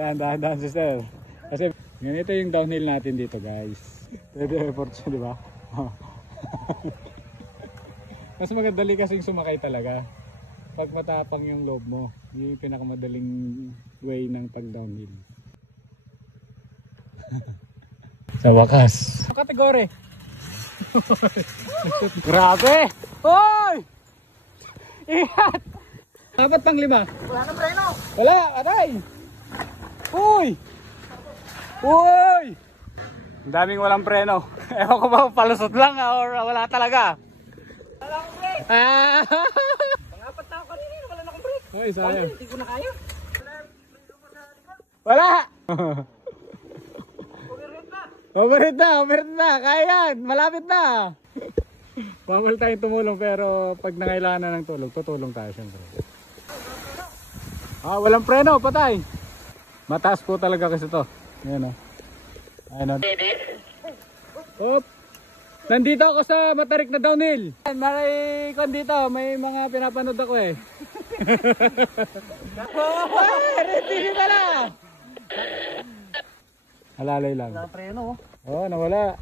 Ayan, dahan-dahan sister. Kasi ganito yung downhill natin dito guys. Pwede effort siya, di ba? Mas magadali kasing sumakay talaga. Pag matapang yung loob mo, yun yung pinakamadaling way ng pag downhill. Sa wakas. Kategori. Grabe! Hoy! Ingat! Dapat pang 5. Wala nang preno. Wala, atay! Uy! Uy! Ang daming walang preno. Ewan ko ba palusot lang or wala talaga. Wala akong brake. Ah! Pangapat na ako kanina, wala na akong brake. Uy, sayang. Hindi ko na kaya. Wala! Overheat na. Overheat na, kaya yan, malapit na. Bawal tayong tumulong pero pag nangailangan na ng tulong, tutulong tayo syempre. Ah, walang preno, patay. Mataas po talaga kasi to. Ayan o. Ayan o. Op! Nandito ako sa matarik na downhill. May kon dito, may mga pinapanood ako eh. Ready pala! Halalay lang. Wala preno. Oh, nawala.